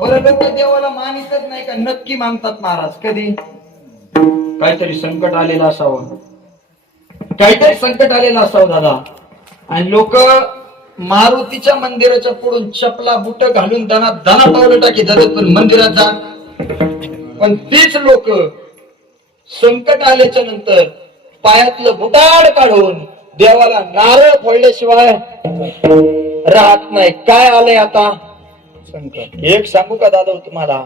बरं लोक देवाला मानितच नाही का? नक्की मानतात महाराज. कधी काहीतरी संकट आलेलं असावं, काहीतरी संकट आलेलं असावं दादा. आणि लोक मारुतीच्या मंदिराच्या पुढून चपला बुट घालून दना दना पावलं टाकी जातात पण मंदिरात जा. पण तीच लोक संकट आल्याच्या नंतर पायातलं बुटाड काढून देवाला नारळ फोडल्याशिवाय राहत नाही. काय आलंय आता? संकट. एक सांगू का दादा तुम्हाला,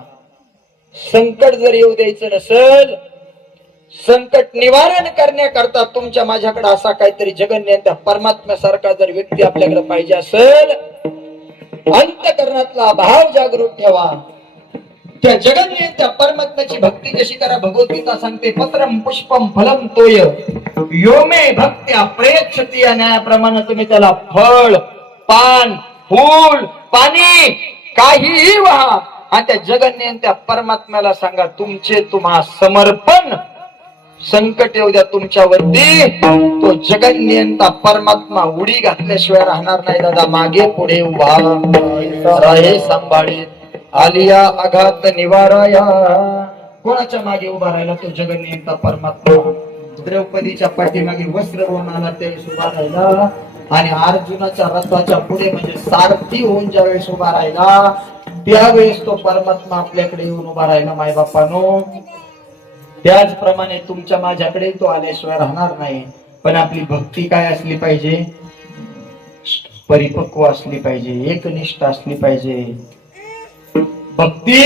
संकट जर येऊ द्यायचं नसेल, संकट निवारण करण्याकरता तुमच्या माझ्याकडे असा काहीतरी जगन्यंत परमात्म्यासारखा जर व्यक्ती आपल्याकडे पाहिजे असेल, अंतःकरणातला भाव जागृत ठेवा. त्या जगन्यंत परमात्म्याची भक्ती कशी करा? भगवद्गीता सांगते, पत्रम पुष्पम फलम तोय यो मे भक्त्या प्रेक्षती. या न्यायाप्रमाणे तुम्ही त्याला फळ, पान, फूल, पाणी काहीही व्हा आणि त्या जगन्यंत परमात्म्याला सांगा तुमचे तुम्हा समर्पण. संकट येऊ द्या तुमच्यावरती, तो जगन्यंता परमात्मा उडी घातल्याशिवाय राहणार नाही दादा. मागे पुढे उभा राहे सांभाळीत, आलिया आघात निवाराया. कोणाच्या मागे उभा राहिला? तो जगन्यंता परमात्मा. द्रौपदीच्या पाठीमागे वस्त्र होऊन आला त्यावेळेस उभा राहिला, आणि अर्जुनाच्या रथाच्या पुढे म्हणजे सारथी होऊन ज्यावेळेस उभा राहिला त्यावेळेस तो परमात्मा आपल्याकडे येऊन उभा राहिला. मायबापानो, त्याचप्रमाणे तुमच्या माझ्याकडे तो आल्याशिवाय राहणार नाही. पण आपली भक्ती काय असली पाहिजे? परिपक्व असली पाहिजे, एकनिष्ठ असली पाहिजे. भक्ती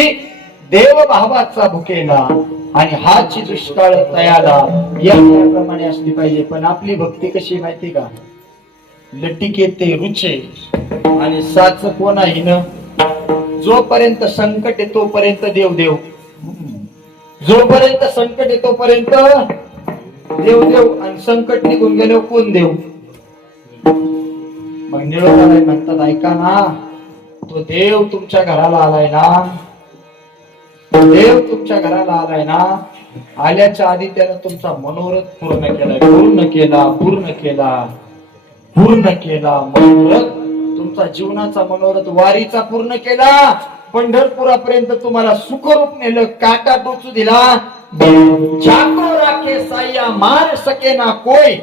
देवभावाचा भुकेला आणि हाची दुष्काळ तयाला याप्रमाणे असली पाहिजे. पण आपली भक्ती कशी माहिती का? लटिके ते रुचे आणि साच कोणा हिन. जोपर्यंत संकट आहे तोपर्यंत देव देव, जोपर्यंत संकट आहे तोपर्यंत देव देव, आणि संकट निघून गेलो कोण देव? मग निरोपाला म्हणतात, ऐका ना, तो देव तुमच्या घराला आलाय ना, देव तुमच्या घराला आलाय ना, आल्याच्या आधी त्यानं तुमचा मनोरथ पूर्ण केलाय. पूर्ण केला, पूर्ण केला, पूर्ण केला मनोरथ. तुमचा जीवनाचा मनोरथ वारीचा पूर्ण केला. पंढरपुरापर्यंत तुम्हाला सुखरूप नेलं, काटा टोचू दिला. जाको राखे साया मार सके ना कोई,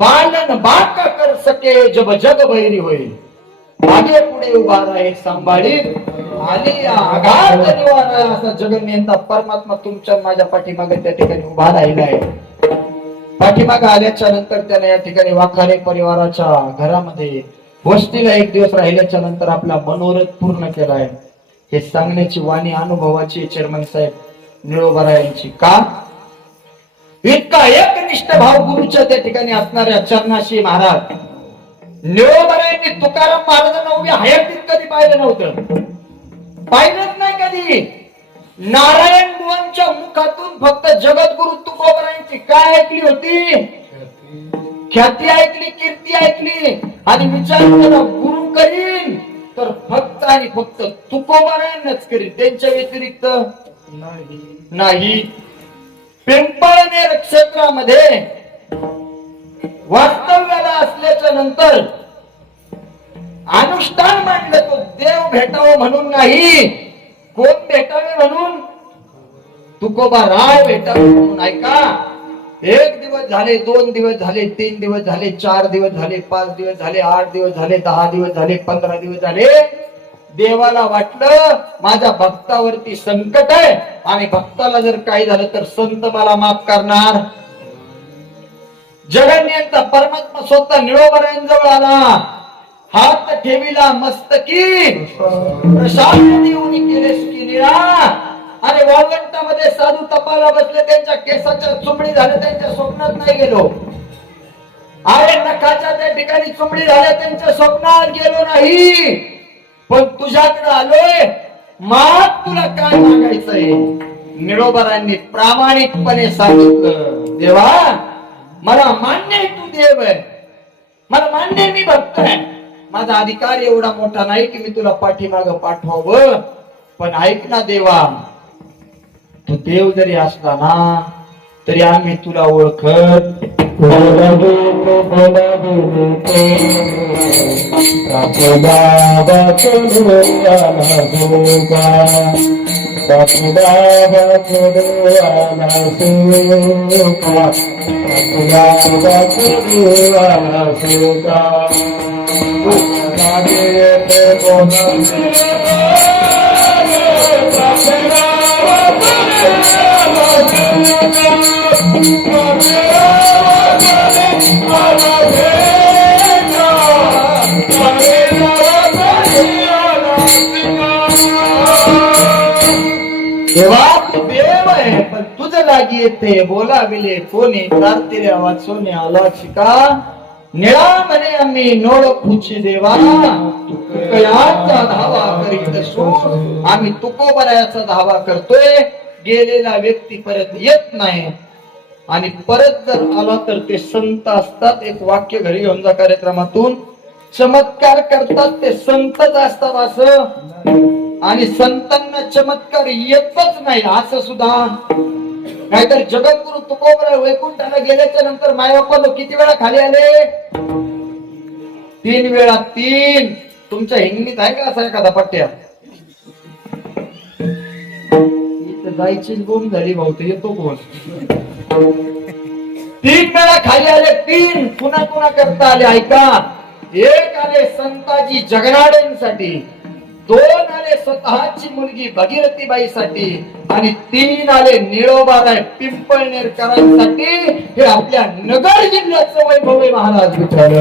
बालन बाका कर सके जब जग भैरी होईल. मागे पुढे उभा राहे सांभाळीत, आणि आघात निवारा असा जगन्यंता परमात्मा तुमच्या माझ्या पाठीमागे त्या ठिकाणी उभा राहिलाय. पाठीमागे आल्याच्या नंतर त्याने या ठिकाणी वाखारे परिवाराच्या घरामध्ये वस्तीला एक दिवस राहिल्याच्या नंतर आपला मनोरथ पूर्ण केलाय. हे सांगण्याची वाणी अनुभवाची चेअरमन साहेब निळोबारा यांची. का? इतका एकनिष्ठ भाव गुरुच्या त्या ठिकाणी असणाऱ्या चरणाशी महाराज निळोबारा यांनी तुकाराम महाराजांना उभ्या हयातीत कधी पाहिलं नव्हतं, पाहिलंच नाही कधी. नारायण बुवांच्या मुखातून फक्त जगद्गुरु तुकोबारायांची काय ऐकली होती? ख्याती ऐकली, कीर्ती ऐकली. आणि विचार करा, गुरु करीन तर फक्त आणि फक्त तुकोबारायांनाच करीन, त्यांच्या व्यतिरिक्त नाही. पिंपळनेर क्षेत्रामध्ये वास्तव्याला असल्याच्या नंतर अनुष्ठान मांडलं, तो देव भेटावं म्हणून नाही. कोण भेटावे म्हणून? तुकोबा राय भेटावे म्हणून. ऐका, एक दिवस झाले, 2 दिवस झाले, 3 दिवस झाले, 4 दिवस झाले, 5 दिवस झाले, 8 दिवस झाले, 10 दिवस झाले, 15 दिवस झाले. देवाला वाटलं माझ्या भक्तावरती संकट आहे आणि भक्ताला जर काही झालं तर संत मला माफ करणार. जगन्यंता परमात्मा स्वतः निळोबारायांजवळ आला, हात ठेविला मस्तकी, प्रशांत देऊन केले सुखी निळा. आणि वाळवंटामध्ये साधू तपाला बसले, त्यांच्या केसाच्या चुमडी झाल्या, त्यांच्या स्वप्नात नाही गेलो. अरे नखाच्या त्या ठिकाणी चुमडी झाल्या, त्यांच्या स्वप्नात गेलो नाही. पण तुझ्याकडे आलोय, माग तुला काय मागायचंय? निळोबारांनी प्रामाणिकपणे सांगितलं, देवा मला मान्य आहे तू देव आहे, मला मान्य आहे मी भक्त आहे, माझा अधिकार एवढा मोठा नाही की मी तुला पाठीमाग पाठवावं. पण ऐक ना देवा, तू देव जरी असला ना तरी आम्ही तुला ओळखत देवा तू देव आहे पण तुझं लागी येते बोलाविले कोणी तारतिरे आवाज सोने आला शिका निळा म्हणे आम्ही नोळखूची देवा तुकयाचा धावा करीत असो आम्ही तुकोबरायाचा धावा करतोय गेलेला व्यक्ती परत येत नाही आणि परत जर आला तर ते संत असतात एक वाक्य घरी घेऊन जा कार्यक्रमातून चमत्कार करतात ते संतच असतात असं आणि संतांना चमत्कार येतच नाही असं सुद्धा नाहीतर जगद्गुरु तुकोबराय वैकुंठाला गेल्याच्या नंतर मायबापा किती वेळा खाली आले 3 वेळा 3 तुमच्या हिंगणीत आहे का असा एखादा पट्ट्या इथं जायचीच बोंब झाली भाऊ येतो कोण 3 वेळा खाली आले 3 पुन्हा पुन्हा करता आले ऐका 1 आले संताजी जगनाडेंसाठी 2 आले स्वतःची मुलगी भगीरथी बाईसाठी आणि 3 आले निळोबाराय पिंपळनेरकरांसाठी हे आपल्या नगर जिल्ह्याचं वैभव आहे महाराज विठ्ठल